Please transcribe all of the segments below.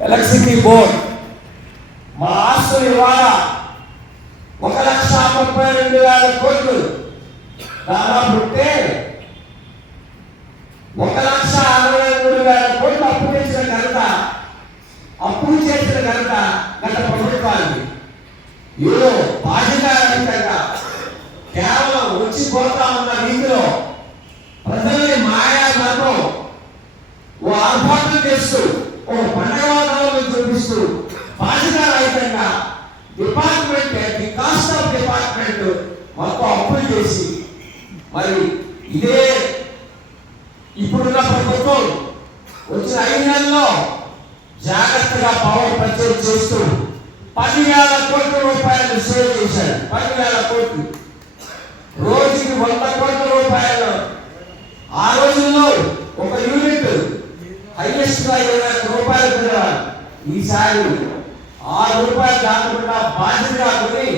Electricity board మా ఆస్తులు ఇవాళ ఒక లక్ష ముప్పై రెండు వేల కోట్లు. దాదాపు ఉంటే ఒక లక్ష అరవై మూడు వేల కోట్లు అప్పు చేసిన ఘనత అప్పు చేసిన ఘనత గత ప్రభుత్వానికి. ఏదో బాధ్యతారహితంగా కేవలం వచ్చి పోతాము ఉన్న రీతిలో ప్రజల్ని మాయా మాత్రం ఓ ఆర్భాటం చేస్తూ ఓ పండగ వాతావరణం చూపిస్తూ బాధ్యతారహితంగా department the cost of department మొత్తం అప్పులు చేసి మరి ఇదే ఇప్పుడున్న ప్రభుత్వం వచ్చిన ఐదు నెలల్లో జాగ్రత్తగా పవర్ పర్చేజ్ చేస్తూ పదివేల కోట్ల రూపాయలు సేవ్ చేశారు. పదివేల కోట్లు. రోజుకి వంద కోట్ల రూపాయలు. ఆ రోజుల్లో ఒక యూనిట్ హైయెస్ట్గా ఇరవై ఈసారి ఆరు రూపాయలు దాటకుండా బాధ్యత కొని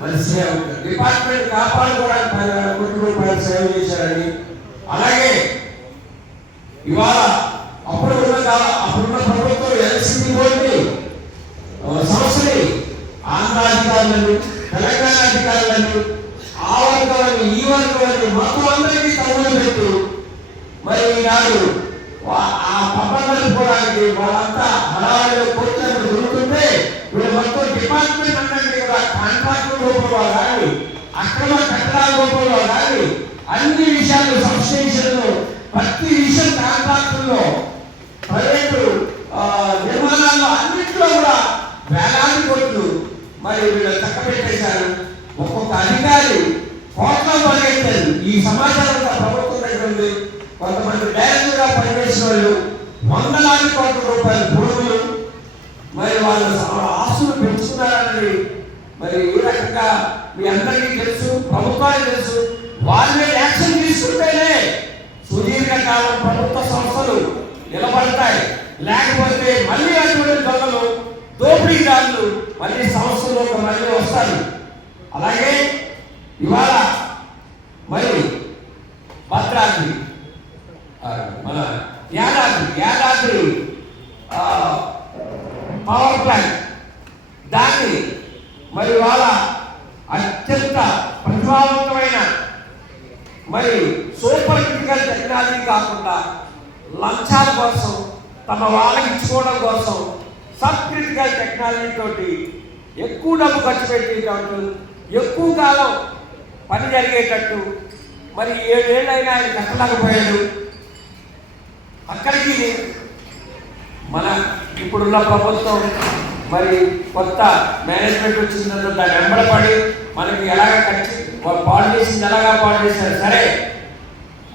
మరి సేవ డిపార్ట్మెంట్ కాపాడుకోవడానికి పదివేల కోట్ల రూపాయలు సేవ చేశారని. అలాగే ఇవాళ అప్పుడు ఉన్న అప్పుడున్న ప్రభుత్వం ఎలక్షన్ బోర్డుని సంస్థని ఆంధ్ర అధికారులను తెలంగాణ అధికారులను ఆ వర్గాలను ఈ వర్గాలను మొత్తం అందరికీ తమ్ముడు పెట్టు మరి ఈనాడు వా- ఆ పబ్బం కలుపుకోవడానికి వాళ్ళంతా హడావిడిలో కూర్చొని దొరుకుతుంటే వీళ్ళు మొత్తం డిపార్ట్మెంట్ అన్నది కదా కాంట్రాక్ట్ రూపంలో కానీ అక్రమ కట్టడాల రూపంలో కానీ అన్ని విషయాలు సబ్స్టేషన్లు ప్రతి విషయం కాంట్రాక్టుల్లో ప్రైవేటు నిర్మాణాల్లో అన్నింటిలో కూడా వేలాది కోట్లు మరి వీళ్ళు చక్క పెట్టేశారు ఒక్కొక్క అధికారి కోట్ల పరిగెత్తారు ఈ సమాచారం ప్రభుత్వం దగ్గర ఉంది. కొంతమంది డైరెక్ట్గా పనిచేసిన వాళ్ళు వందలాది కోట్ల రూపాయల భూములు మరి వాళ్ళు ఆస్తులు పెంచుకున్నారన్నది మరి ఈ రకంగా మీ అందరికీ తెలుసు ప్రభుత్వానికి తెలుసు. వాళ్ళే యాక్షన్ తీసుకుంటేనే సుదీర్ఘకాలం ప్రభుత్వ సంస్థలు నిలబడతాయి. లేకపోతే మళ్ళీ అటువంటి దొంగలు దోపిడీదారులు మళ్ళీ సంస్థలోకి మళ్ళీ వస్తారు. అలాగే ఇవాళ మరి భద్రాద్రి యాదాద్రి పవర్ ప్లాంట్ దాన్ని మరి వాళ్ళ అత్యంత ప్రతిభావంతమైన మరి సూపర్ క్రిటికల్ టెక్నాలజీ కాకుండా లంచాల కోసం తమ వాళ్ళకి ఇచ్చుకోవడం కోసం సబ్ క్రిటికల్ టెక్నాలజీ తోటి ఎక్కువ డబ్బు ఖర్చు పెట్టేటట్టు ఎక్కువ కాలం పని జరిగేటట్టు మరి ఏడేళ్ళైనా ఆయన కట్టలేకపోయాడు అక్కడికి మన ఇప్పుడున్న ప్రభుత్వం మరి కొత్త మేనేజ్మెంట్ వచ్చిందంటే దాన్ని వెంబడపడి మనకి ఎలాగ కట్టి పాడు చేసింది ఎలాగా పాడు చేశారు? సరే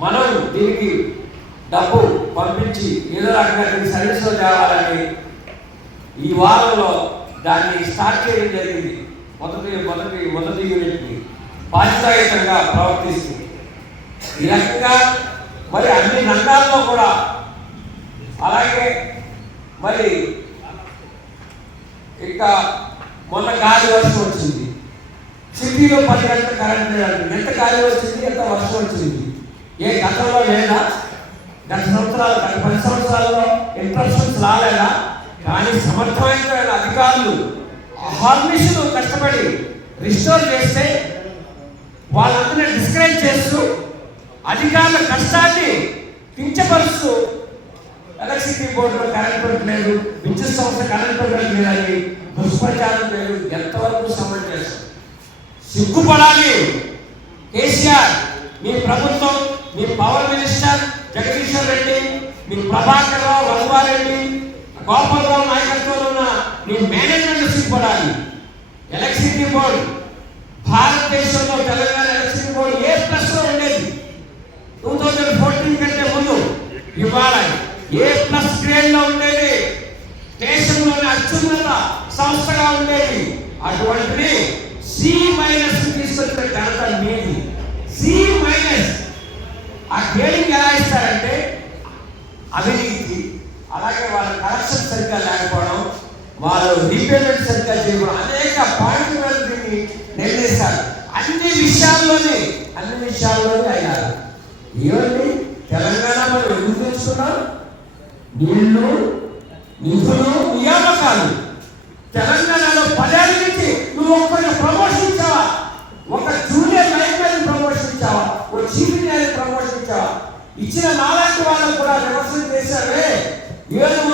మనం దీనికి డబ్బు పంపించి ఏదో రకంగా సర్వీసులు సర్వీస్లో తేవాలని ఈ వారంలో దాన్ని స్టార్ట్ చేయడం జరిగింది. మొదటి మొదటి మొదటి యూనిట్ని బాధ్యతాయుతంగా ప్రవర్తిస్తుంది. ఈ రకంగా మరి అన్ని రంగాల్లో కూడా అలాగే మరి ఇంకా మొన్న గాలి వర్షం వచ్చింది. సిటీలో పది గంటల కరెంట్ ఎంత గాలి వచ్చింది ఎంత వర్షం వచ్చింది? ఏ గతంలో లేదా? గత సంవత్సరాలు గత పది సంవత్సరాల్లో ఇంట్రక్షన్స్ రాలేదా? కానీ సమర్థమైన అధికారులు హార్మిషన్ కష్టపడి రిస్టోర్ చేస్తే వాళ్ళందరినీ డిస్కరేజ్ చేస్తూ అధికారుల కష్టాన్ని కించపరుస్తూ ఎలక్ట్రిసిటీ బోర్డులో కరెంట్ లేదు విద్యుత్ సంస్థ కరెంట్ పెట్టలేదని దుష్ప్రచారం లేదు ఎంతవరకు సమంజసం? సిగ్గుపడాలి. కేసీఆర్ మీ ప్రభుత్వం మీ పవర్ మినిస్టర్ జగదీశ్వర్ రెడ్డి మీ ప్రభాకర్ రావు రఘువారెడ్డి గోపాలరావు నాయకత్వంలో ఉన్న మీ మేనేజ్మెంట్ సిగ్గుపడాలి. ఎలక్ట్రిసిటీ బోర్డు భారతదేశంలో తెలంగాణ ఎలక్ట్రిసిటీ బోర్డు ఏ ప్లస్లో ఉండేది? టూ థౌజండ్ ఫోర్టీన్ కంటే ముందు ఇవాళ ఏ ప్లస్ గ్రేడ్లో ఉండేది? దేశంలోని అత్యున్నత సంస్థగా ఉండేది. అటువంటిది సి మైనస్ తీసుకొచ్చిన ఘనత మీది. సి మైనస్ ఆ గ్రేడింగ్ ఎలా ఇస్తారంటే అవినీతి అలాగే వాళ్ళ కరెక్షన్ సరిగ్గా లేకపోవడం వాళ్ళు రీపేమెంట్ సరిగ్గా చేయడం అనేక పాయింట్లను దీన్ని నిర్ణయిస్తారు. అన్ని విషయాల్లోనే అన్ని విషయాల్లోనే అయినారు. ఏమండి? తెలంగాణ మనం ఎందుకు ఇళ్ళు నిధులు నియామకాలు తెలంగాణలో పదేళ్ళ నువ్వు ఒక్కరిని ప్రమోషన్ ఇచ్చావా? ఒక జూనియర్ నైపుణ్యం ప్రమోషన్ ఇచ్చావా? ఒక చీఫ్ ఇంజనీర్ ప్రమోషన్ ఇచ్చావా? ఇచ్చిన నాలాంటి వాళ్ళకు కూడా రివర్సల్ చేశావే. ఏదో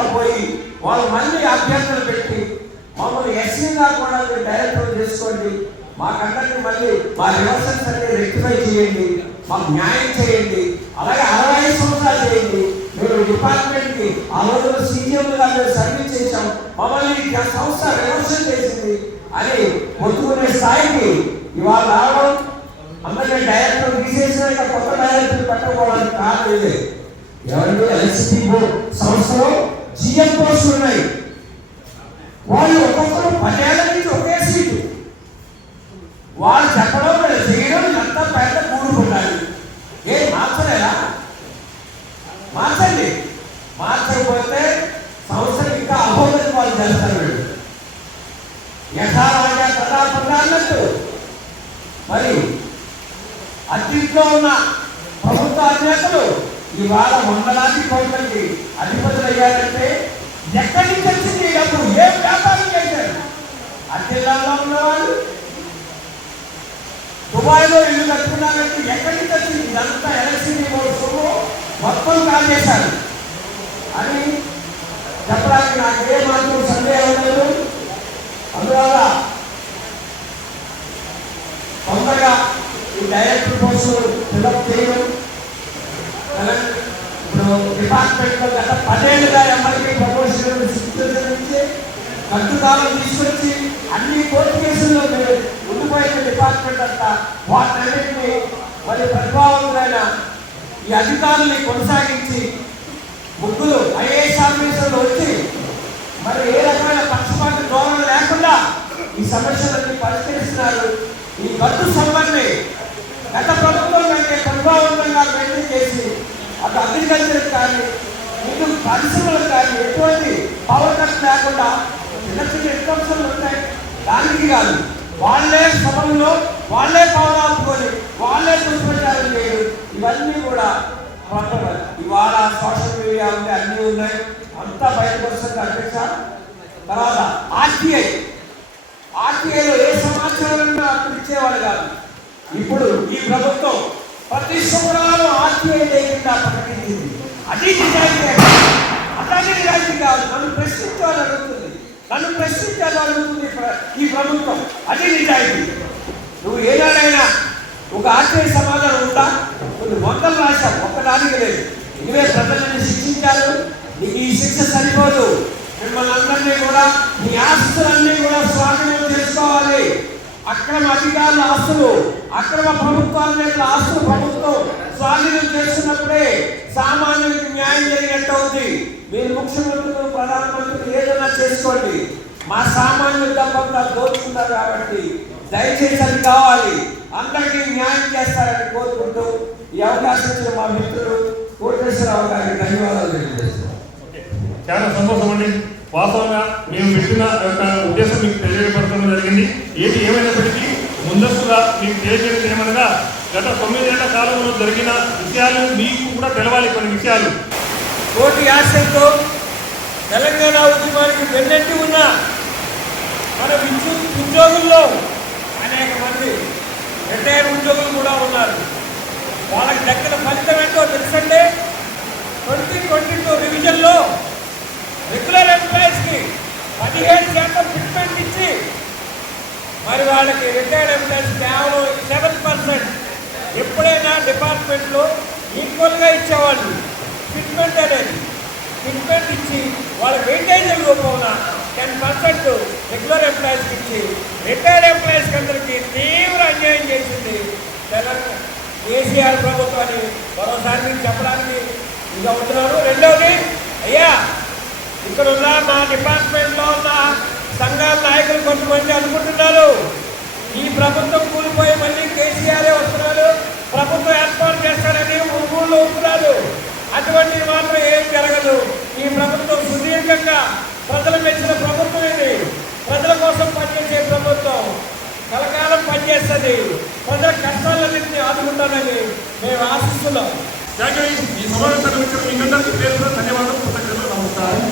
ఎలిజిబిలిటీ పోయి వాళ్ళు మళ్ళీ అభ్యర్థులు పెట్టి మమ్మల్ని ఎస్సీగా కూడా మీరు డైరెక్టర్ చేసుకోండి. మాకందరికీ మళ్ళీ మా రివర్సల్స్ అన్ని రెక్టిఫై చేయండి. మాకు న్యాయం చేయండి. అలాగే అరవై ఐదు సంవత్సరాలు చేయండి. మేము డిపార్ట్మెంట్కి ఆ రోజుల్లో సీఎం మేము సర్వీస్ చేశాం. మమ్మల్ని ఈ సంస్థ రివర్సల్ చేసింది. అని మొత్తుకునే స్థాయికి ఇవాళ రావడం అందరినీ డైరెక్టర్ తీసేసిన కొత్త డైరెక్టర్ పెట్టకపోవడానికి కారణం ఇదే. ఎవరి ఎల్సిటీ సంస్థలో సీఎం పోస్టులు ఉన్నాయి. వాళ్ళు ఒక్కొక్కరు పదేళ్ళ నుంచి ఒకే సీటు. వాళ్ళు చెప్పడం వీళ్ళు చేయడం ఎంత పెద్ద కూడుకుంటారు ఏ మార్చలేదా? మార్చండి. మార్చకపోతే సంవత్సరం ఇంకా అభోగతి వాళ్ళు తెలుస్తారు వీళ్ళు. యథారాజా ప్రతాపంగా అన్నట్టు. మరి అత్యంట్లో ఉన్న ప్రభుత్వ అధినేతలు ఇవాళ వందలాది కోట్లకి అధిపతులు అయ్యారంటే ఎక్కడి నుంచి వచ్చింది డబ్బు ఏ వ్యాపారం చేశారు అత్తిల్లాలో ఉన్నవాళ్ళు? దుబాయ్లో ఇల్లు కట్టుకున్నారంటే ఎక్కడి నుంచి వచ్చింది ఇదంతా ఎలక్ట్రిసిటీ బోర్డు మొత్తం కాల్ చేశారు అని చెప్పడానికి నాకు ఏ మాత్రం సందేహం లేదు. అందువల్ల తొందరగా ఈ డైరెక్టర్ పోస్టు ఫిలప్ చేయడం ఇప్పుడు డిపార్ట్మెంట్లో గత పదేళ్ళుగా ఎమ్మెల్యే ప్రమోషన్ నుంచి కట్టుదారులు తీసుకొచ్చి అన్ని కోర్టు కేసుల్లో ఉండిపోయిన డిపార్ట్మెంట్ అంతా వాటన్నిటిని మరి ప్రతిభావంతులైన ఈ అధికారుల్ని కొనసాగించి ముగ్గురు ఐఏఎస్ ఆఫీసర్లు వచ్చి మరి ఏ రకమైన పక్షపాత ధోరణి లేకుండా ఈ సమస్యలన్నీ పరిష్కరిస్తున్నారు. ఈ గట్టు సంబంధి గత ప్రభుత్వం కంటే ప్రభావవంతంగా మెయింటైన్ చేసి అటు అగ్రికల్చర్ కానీ ఇటు పరిశ్రమలకు కానీ ఎటువంటి పవర్ కట్ లేకుండా చిన్న చిన్న ఇన్కమ్స్లు ఉంటాయి. దానికి కాదు వాళ్ళే సభల్లో వాళ్ళే పవర్ ఆపుకొని వాళ్ళే దుష్ప్రచారం చేయడం ఇవన్నీ కూడా ఇవాళ సోషల్ మీడియా ఉంది అన్నీ ఉన్నాయి. అంతా బయటకు వస్తుంది అధ్యక్ష. తర్వాత ఆర్టీఐ ఆర్టీఐలో ఏ సమాచారం ఇచ్చేవాళ్ళు కాదు. ఇప్పుడు ఈ ప్రభుత్వం ప్రతి సంవత్సరాలు ఆర్టీఐ లేకుండా ప్రకటించింది అది నిజాయితీ అలాగే నిజాయితీ కాదు. నన్ను ప్రశ్నించాలని అడుగుతుంది. నన్ను ప్రశ్నించాలని అడుగుతుంది ఈ ఈ ప్రభుత్వం. అది నిజాయితీ. నువ్వు ఏనాడైనా ఒక ఆర్టీఐ సమాధానం ఉందా కొన్ని వందలు రాశావు. ఒక్కదానికి లేదు. ఇవే ప్రజలను శిక్షించారు. నీకు ఈ శిక్ష సరిపోదు. మిమ్మల్ని అందరినీ కూడా మీ ఆస్తులన్నీ కూడా స్వాధీనం చేసుకోవాలి. అక్రమ అధికారుల ఆస్తులు అక్రమ ప్రభుత్వాల మీద ఆస్తులు ప్రభుత్వం స్వాధీనం చేస్తున్నప్పుడే సామాన్యునికి న్యాయం జరిగినట్టు అవుతుంది మీరు ముఖ్యమంత్రులు ప్రధానమంత్రులు ఏదైనా చేసుకోండి. మా సామాన్యులు తప్పకుండా దోచుకున్నారు కాబట్టి దయచేసి అది కావాలి. అందరికీ న్యాయం చేస్తారని కోరుకుంటూ ఈ అవకాశం ఇచ్చిన మా మిత్రులు కోటేశ్వరరావు గారికి ధన్యవాదాలు తెలియజేస్తున్నాను చాలా సంతోషం అండి. వాస్తవంగా మేము పెట్టిన యొక్క ఉద్దేశం మీకు తెలియపరచడం జరిగింది. ఏది ఏమైనప్పటికీ ముందస్తుగా మీకు తెలియజేయడం ఏమనగా గత తొమ్మిదేళ్ళ కాలంలో జరిగిన విషయాలు మీకు కూడా తెలవాలి కొన్ని విషయాలు. కోటి ఆశయంతో తెలంగాణ ఉద్యమానికి వెన్నెట్టి ఉన్న మన విద్యు ఉద్యోగుల్లో అనేక మంది రిటైర్ ఉద్యోగులు కూడా ఉన్నారు. వాళ్ళకి దక్కిన ఫలితం ఏంటో తెలుసంటే ట్వంటీ ట్వంటీ టూ రివిజన్లో రెగ్యులర్ ఎంప్లాయీస్కి పదిహేడు శాతం ఫిట్మెంట్ ఇచ్చి మరి వాళ్ళకి రిటైర్డ్ ఎంప్లాయీస్ కేవలం సెవెన్ పర్సెంట్ ఎప్పుడైనా డిపార్ట్మెంట్లో ఈక్వల్గా ఇచ్చేవాళ్ళు. ఫిట్మెంట్ అనేది ఫిట్మెంట్ ఇచ్చి వాళ్ళ వెయిటేజ్ రూపంలో టెన్ పర్సెంట్ రెగ్యులర్ ఎంప్లాయీస్కి ఇచ్చి రిటైర్డ్ ఎంప్లాయీస్కి అందరికీ తీవ్ర అన్యాయం చేసింది తెలంగాణ కేసీఆర్ ప్రభుత్వాన్ని మరోసారి మీకు చెప్పడానికి ఇంకా అవుతున్నారు రెండవది అయ్యా ఇక్కడ ఉన్న మా డిపార్ట్మెంట్లో ఉన్న సంఘ నాయకులు కొంతమంది అనుకుంటున్నారు. ఈ ప్రభుత్వం కూలిపోయి మళ్ళీ కేసీఆర్ వస్తున్నారు ప్రభుత్వం ఏర్పాటు చేస్తారని ఊళ్ళో ఉంటున్నారు అటువంటి మాత్రం ఏం జరగదు. ఈ ప్రభుత్వం సుదీర్ఘంగా ప్రజలు మెచ్చిన ప్రభుత్వం ఇది. ప్రజల కోసం పనిచేసే ప్రభుత్వం. కలకాలం పనిచేస్తుంది. ప్రజల కష్టాలన్నింటినీ ఆదుకుంటానని మేము ఆశిస్తున్నాం. ఈ సమావేశానికి వచ్చిన మీ అందరికీ పేరు ధన్యవాదాలు. కృతజ్ఞతలు. నమస్కారం.